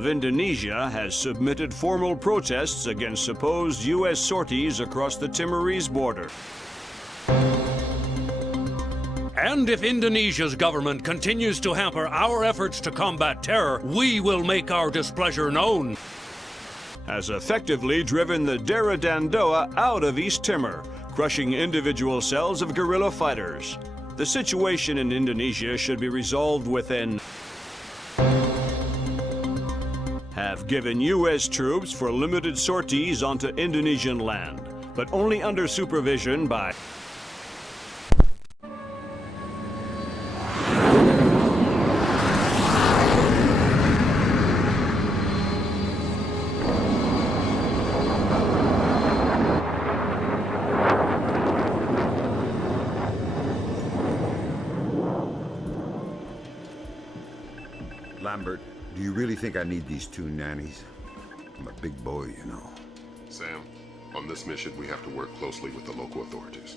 of Indonesia has submitted formal protests against supposed U.S. sorties across the Timorese border. And if Indonesia's government continues to hamper our efforts to combat terror, we will make our displeasure known. Has effectively driven the Dera Dandoa out of East Timor, crushing individual cells of guerrilla fighters. The situation in Indonesia should be resolved within. Have given U.S. troops for limited sorties onto Indonesian land, but only under supervision by. Lambert, do you really think I need these two nannies? I'm a big boy, you know. Sam, on this mission we have to work closely with the local authorities.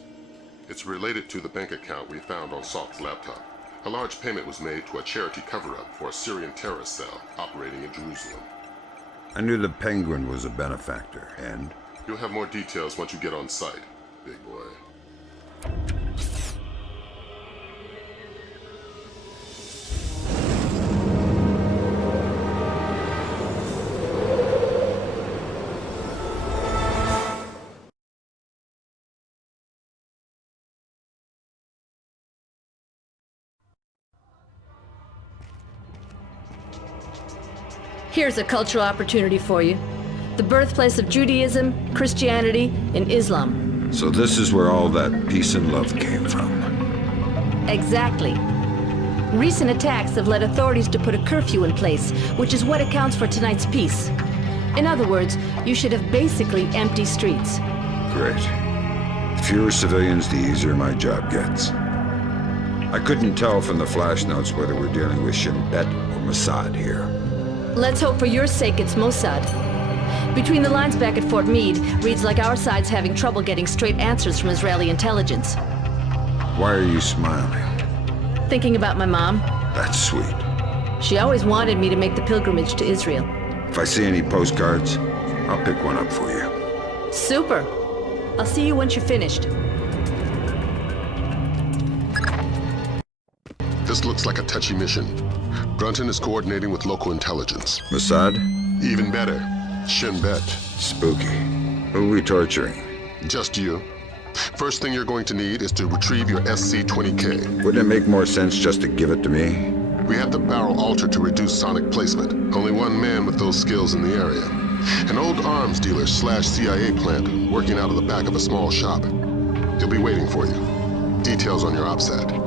It's related to the bank account we found on Salt's laptop. A large payment was made to a charity cover-up for a Syrian terrorist cell operating in Jerusalem. I knew the Penguin was a benefactor, and? You'll have more details once you get on site, big boy. Here's a cultural opportunity for you. The birthplace of Judaism, Christianity, and Islam. So this is where all that peace and love came from. Exactly. Recent attacks have led authorities to put a curfew in place, which is what accounts for tonight's peace. In other words, you should have basically empty streets. Great. The fewer civilians, the easier my job gets. I couldn't tell from the flash notes whether we're dealing with Shin Bet or Mossad here. Let's hope for your sake it's Mossad. Between the lines back at Fort Meade, reads like our side's having trouble getting straight answers from Israeli intelligence. Why are you smiling? Thinking about my mom. That's sweet. She always wanted me to make the pilgrimage to Israel. If I see any postcards, I'll pick one up for you. Super. I'll see you once you're finished. This looks like a touchy mission. Brunton is coordinating with local intelligence. Mossad? Even better, Shin Bet. Spooky. Who are we torturing? Just you. First thing you're going to need is to retrieve your SC-20K. Wouldn't it make more sense just to give it to me? We have the barrel altered to reduce sonic placement. Only one man with those skills in the area. An old arms dealer / CIA plant working out of the back of a small shop. He'll be waiting for you. Details on your OPSAT.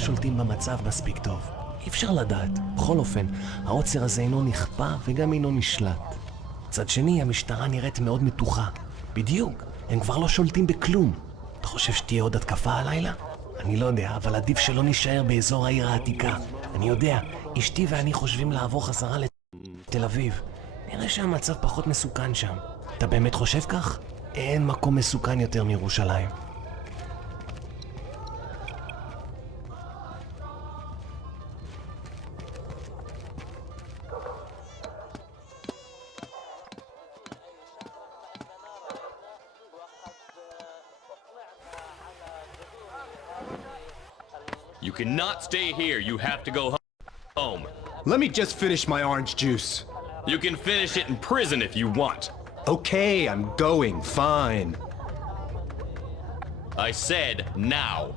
שולטים במצב מספיק טוב. אי אפשר לדעת. בכל אופן, העוצר הזה אינו נכפה וגם אינו נשלט. מצד שני, המשטרה נראית מאוד מתוחה. בדיוק, הם כבר לא שולטים בכלום. אתה חושב שתהיה עוד התקפה הלילה? אני לא יודע, אבל עדיף שלא נשאר באזור העיר העתיקה. אני יודע, אשתי ואני חושבים לעבור חזרה לתל אביב. נראה שהמצב פחות מסוכן שם. אתה באמת חושב כך? אין מקום מסוכן יותר מירושלים. You cannot stay here. You have to go home. Let me just finish my orange juice. You can finish it in prison if you want. Okay, I'm going. Fine. I said now.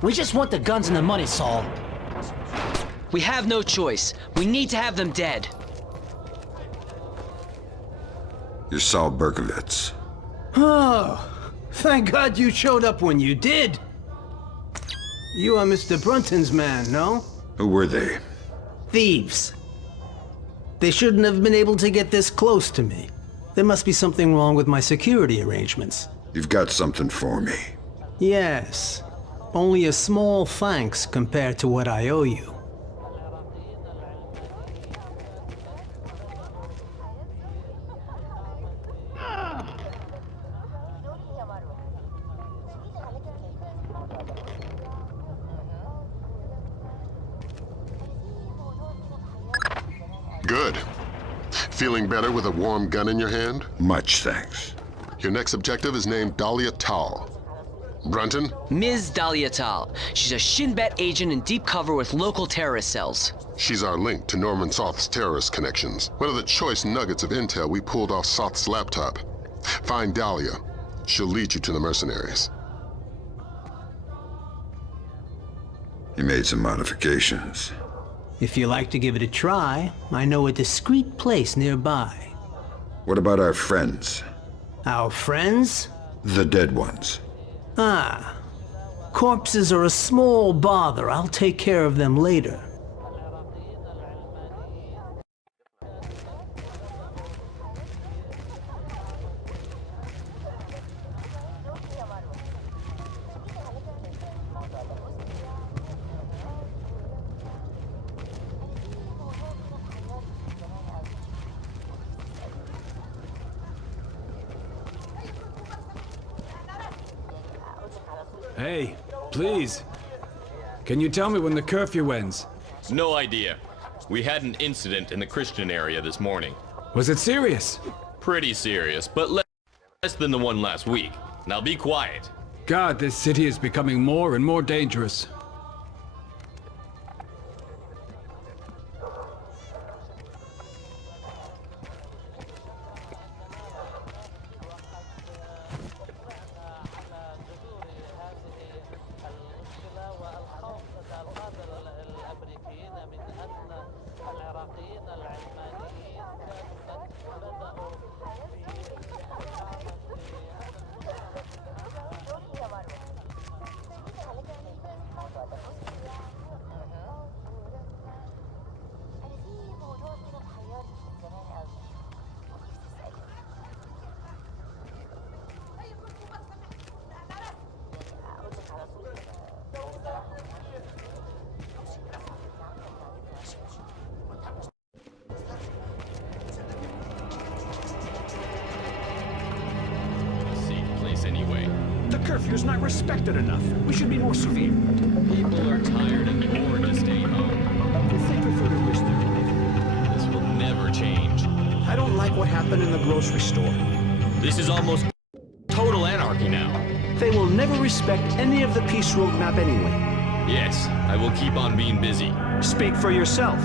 We just want the guns and the money, Saul. We have no choice. We need to have them dead. You're Saul Berkovitz. Oh, thank God you showed up when you did. You are Mr. Brunton's man, no? Who were they? Thieves. They shouldn't have been able to get this close to me. There must be something wrong with my security arrangements. You've got something for me. Yes. Only a small thanks compared to what I owe you. Good. Feeling better with a warm gun in your hand? Much thanks. Your next objective is named Dahlia Tal. Brunton? Ms. Dahlia Tal. She's a Shin Bet agent in deep cover with local terrorist cells. She's our link to Norman Soth's terrorist connections. One of the choice nuggets of intel we pulled off Soth's laptop. Find Dahlia. She'll lead you to the mercenaries. You made some modifications. If you like to give it a try, I know a discreet place nearby. What about our friends? Our friends? The dead ones. Ah. Corpses are a small bother. I'll take care of them later. Hey, please. Can you tell me when the curfew ends? No idea. We had an incident in the Christian area this morning. Was it serious? Pretty serious, but less than the one last week. Now be quiet. God, this city is becoming more and more dangerous. Anyway. The curfew's not respected enough. We should be more severe. People are tired and bored to stay home. If they prefer to risk their life. This will never change. I don't like what happened in the grocery store. This is almost total anarchy now. They will never respect any of the peace roadmap anyway. Yes, I will keep on being busy. Speak for yourself.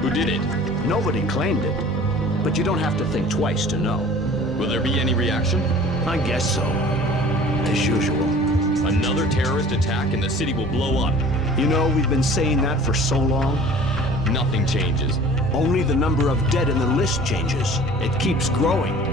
Who did it? Nobody claimed it. But you don't have to think twice to know. Will there be any reaction? I guess so. As usual. Another terrorist attack and the city will blow up. You know, we've been saying that for so long. Nothing changes. Only the number of dead in the list changes. It keeps growing.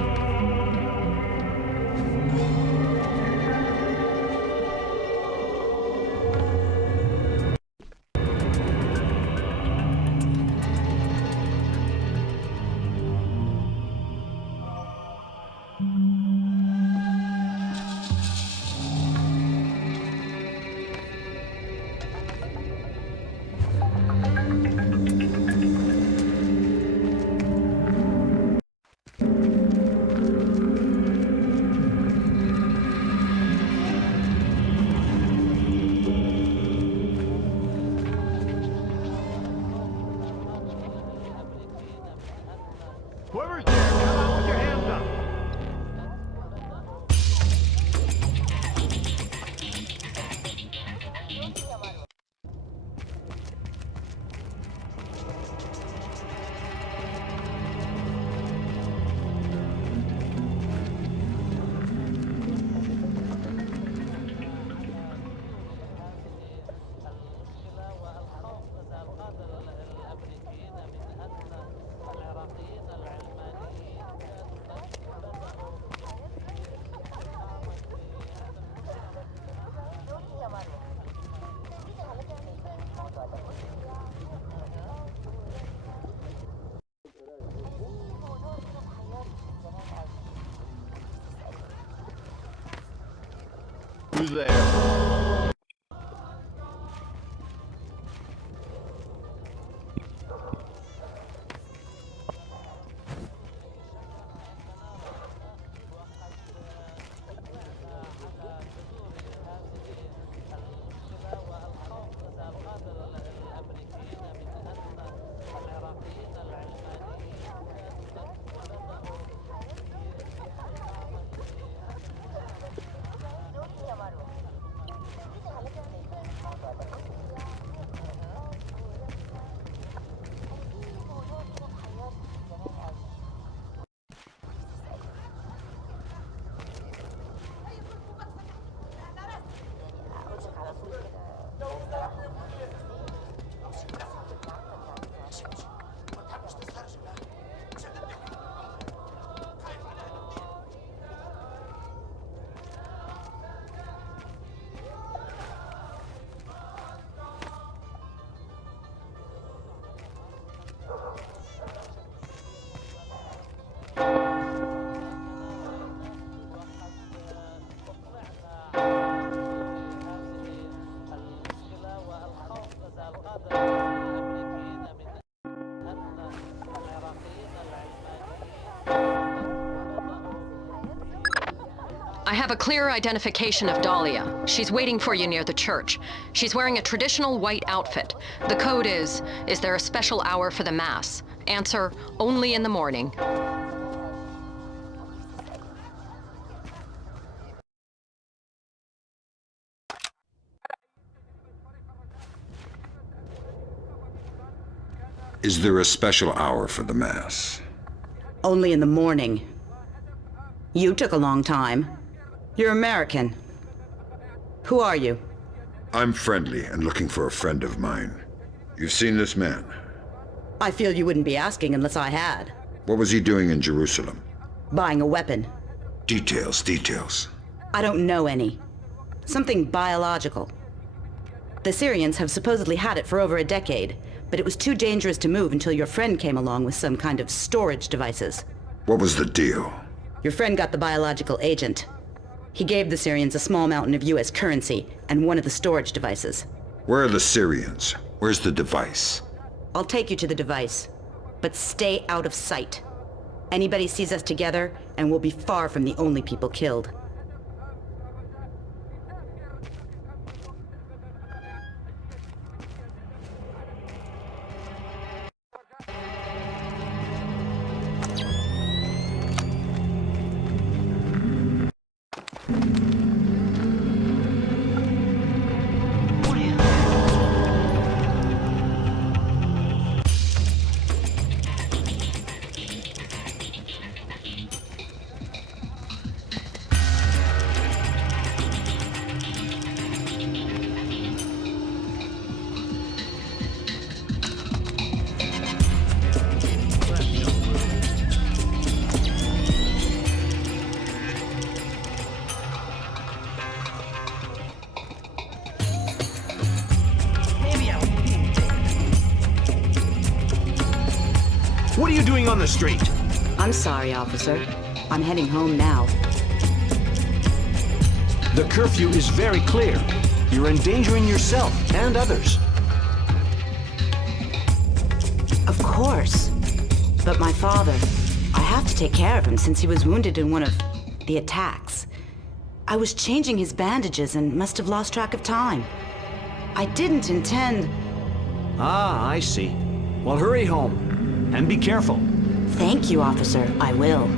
Who's there? I have a clear identification of Dahlia. She's waiting for you near the church. She's wearing a traditional white outfit. The code is there a special hour for the Mass? Answer, only in the morning. Is there a special hour for the Mass? Only in the morning. You took a long time. You're American. Who are you? I'm friendly and looking for a friend of mine. You've seen this man? I feel you wouldn't be asking unless I had. What was he doing in Jerusalem? Buying a weapon. Details. I don't know any. Something biological. The Syrians have supposedly had it for over a decade, but it was too dangerous to move until your friend came along with some kind of storage devices. What was the deal? Your friend got the biological agent. He gave the Syrians a small mountain of US currency and one of the storage devices. Where are the Syrians? Where's the device? I'll take you to the device, but stay out of sight. Anybody sees us together, and we'll be far from the only people killed. What are you doing on the street? I'm sorry, officer. I'm heading home now. The curfew is very clear. You're endangering yourself and others. Of course. But my father, I have to take care of him since he was wounded in one of the attacks. I was changing his bandages and must have lost track of time. I didn't intend... Ah, I see. Well, hurry home. And be careful. Thank you, officer. I will.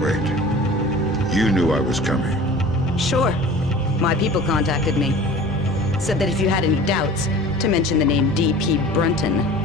Wait. You knew I was coming. Sure. My people contacted me. Said that if you had any doubts, to mention the name D.P. Brunton.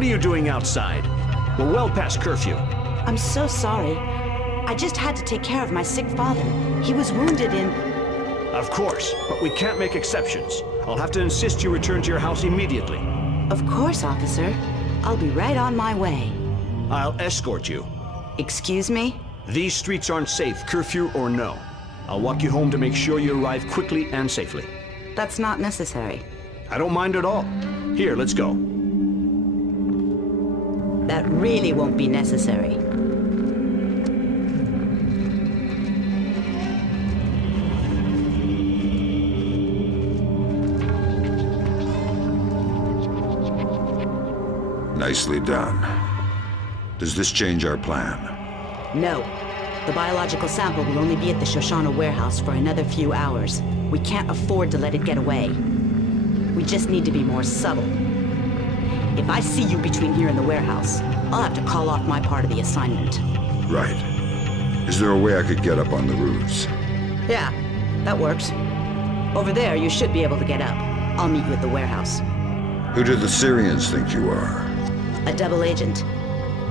What are you doing outside? We're well past curfew. I'm so sorry. I just had to take care of my sick father. He was wounded in... Of course, but we can't make exceptions. I'll have to insist you return to your house immediately. Of course, officer. I'll be right on my way. I'll escort you. Excuse me? These streets aren't safe, curfew or no. I'll walk you home to make sure you arrive quickly and safely. That's not necessary. I don't mind at all. Here, let's go. That really won't be necessary. Nicely done. Does this change our plan? No. The biological sample will only be at the Shoshana warehouse for another few hours. We can't afford to let it get away. We just need to be more subtle. If I see you between here and the warehouse, I'll have to call off my part of the assignment. Right. Is there a way I could get up on the roofs? Yeah, that works. Over there, you should be able to get up. I'll meet you at the warehouse. Who do the Syrians think you are? A double agent.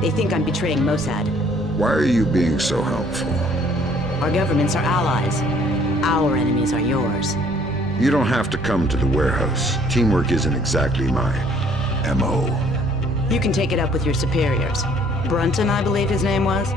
They think I'm betraying Mossad. Why are you being so helpful? Our governments are allies. Our enemies are yours. You don't have to come to the warehouse. Teamwork isn't exactly my M.O. You can take it up with your superiors. Brunton, I believe his name was.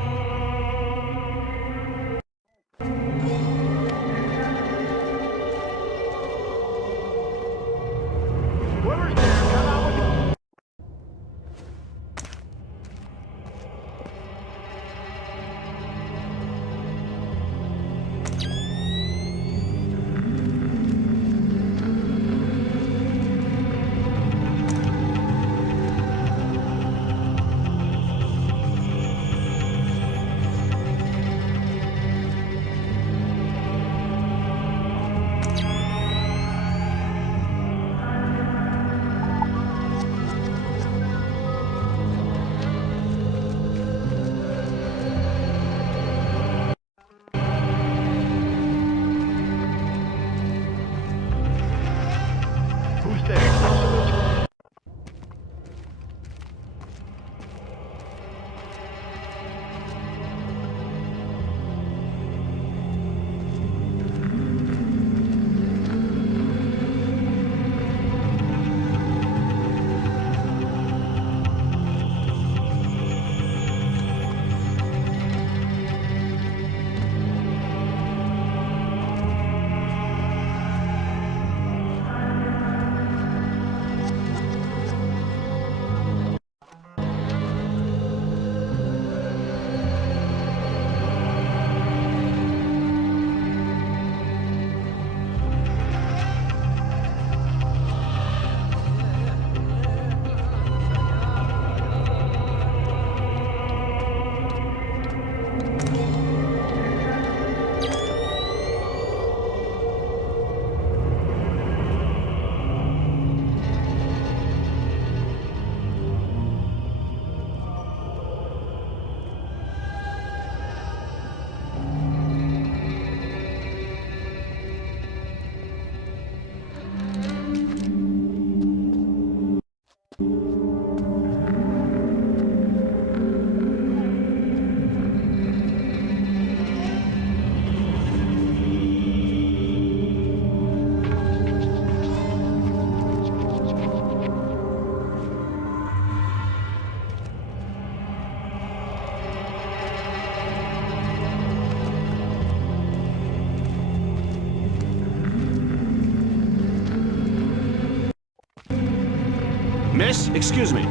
Miss, excuse me.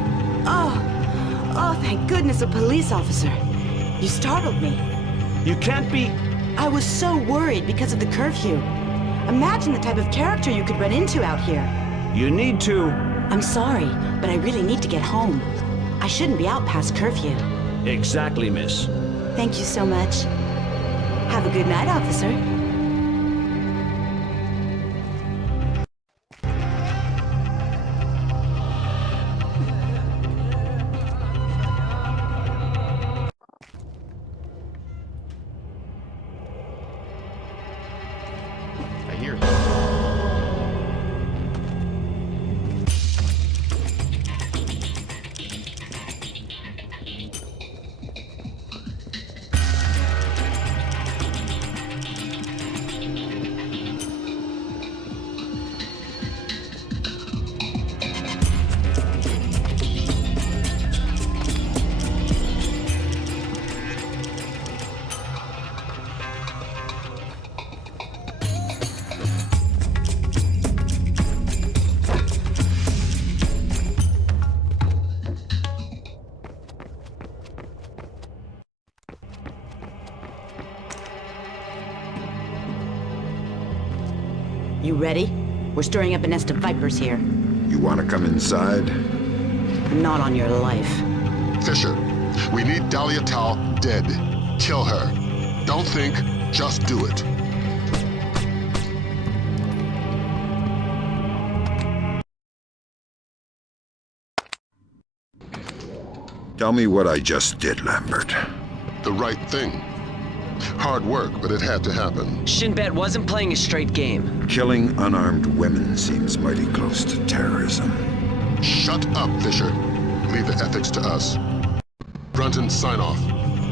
Oh, thank goodness, a police officer. You startled me. You can't be... I was so worried because of the curfew. Imagine the type of character you could run into out here. You need to... I'm sorry, but I really need to get home. I shouldn't be out past curfew. Exactly, miss. Thank you so much. Have a good night, officer. I hear you. You ready? We're stirring up a nest of vipers here. You want to come inside? Not on your life. Fisher, we need Dahlia Tal dead. Kill her. Don't think, just do it. Tell me what I just did, Lambert. The right thing. Hard work, but it had to happen. Shinbet wasn't playing a straight game. Killing unarmed women seems mighty close to terrorism. Shut up, Fisher. Leave the ethics to us. Brunton, sign off.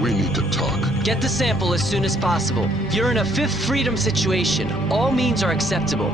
We need to talk. Get the sample as soon as possible. You're in a Fifth Freedom situation. All means are acceptable.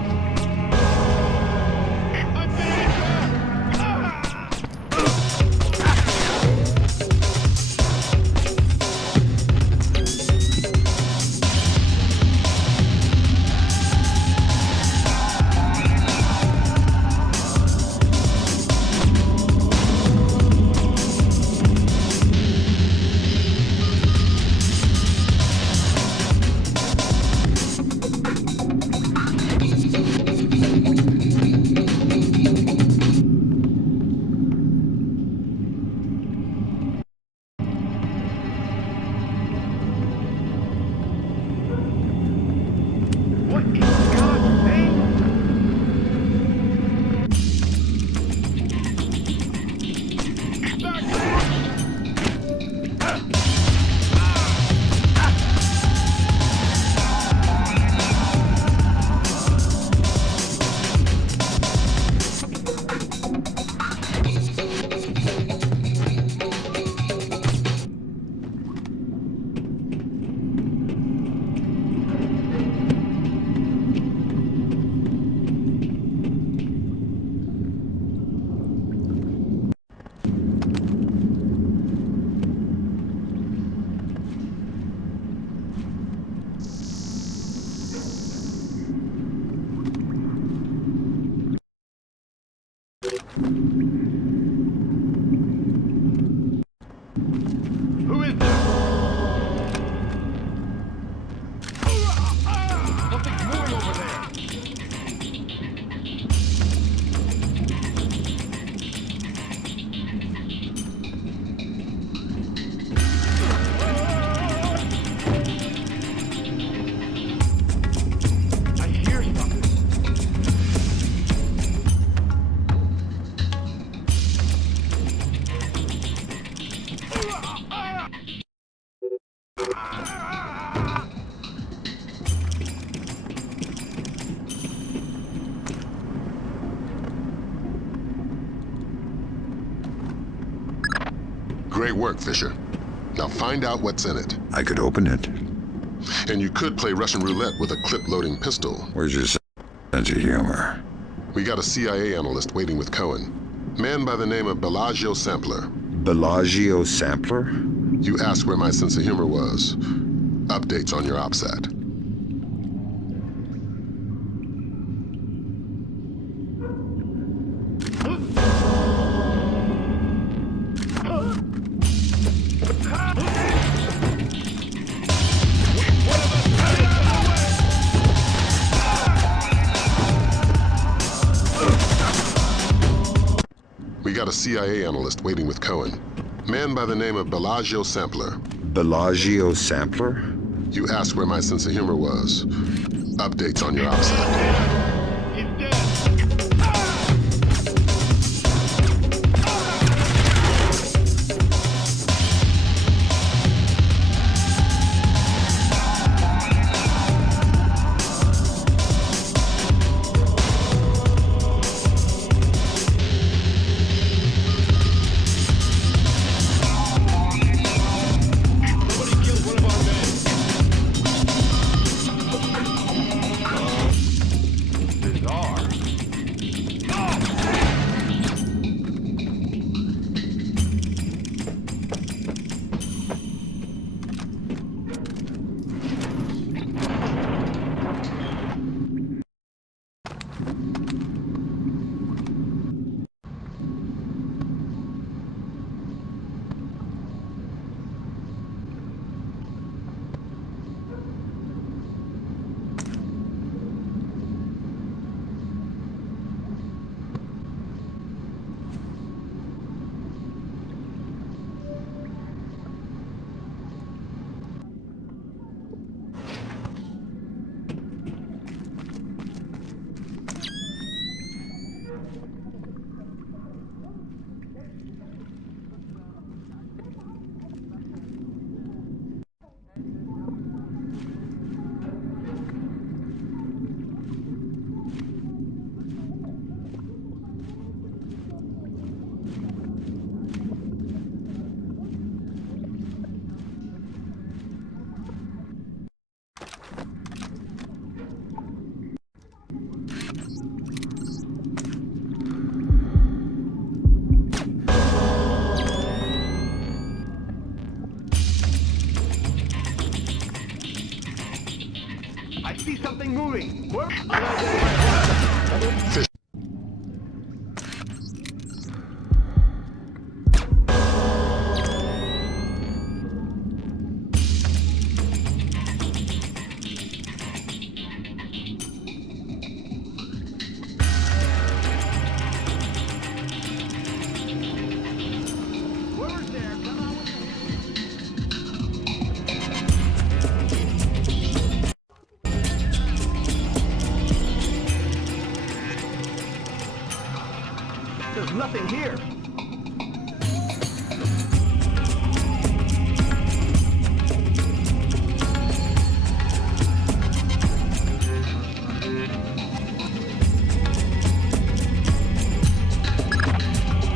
Who is there? Something's moving over there. I hear something. Great work, Fisher. Now find out what's in it. I could open it. And you could play Russian roulette with a clip-loading pistol. Where's your sense of humor? We got a CIA analyst waiting with Cohen. Man by the name of Bellagio Sampler. Bellagio Sampler? You asked where my sense of humor was. Updates on your OPSAT. got a CIA analyst waiting with Cohen. Man by the name of Bellagio Sampler. Bellagio Sampler? You asked where my sense of humor was. Updates on your outside. I see something moving. Where? Fish. There's nothing here.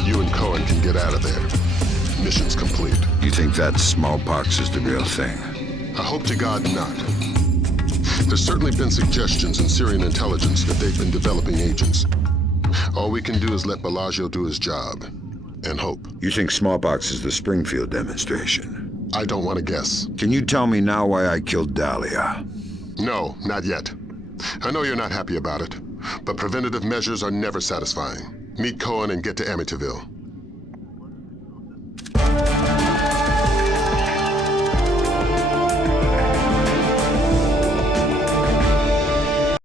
You and Cohen can get out of there. Mission's complete. You think that smallpox is the real thing? I hope to God not. There's certainly been suggestions in Syrian intelligence that they've been developing agents. All we can do is let Bellagio do his job. And hope. You think smallpox is the Springfield demonstration? I don't want to guess. Can you tell me now why I killed Dahlia? No, not yet. I know you're not happy about it, but preventative measures are never satisfying. Meet Cohen and get to Amityville.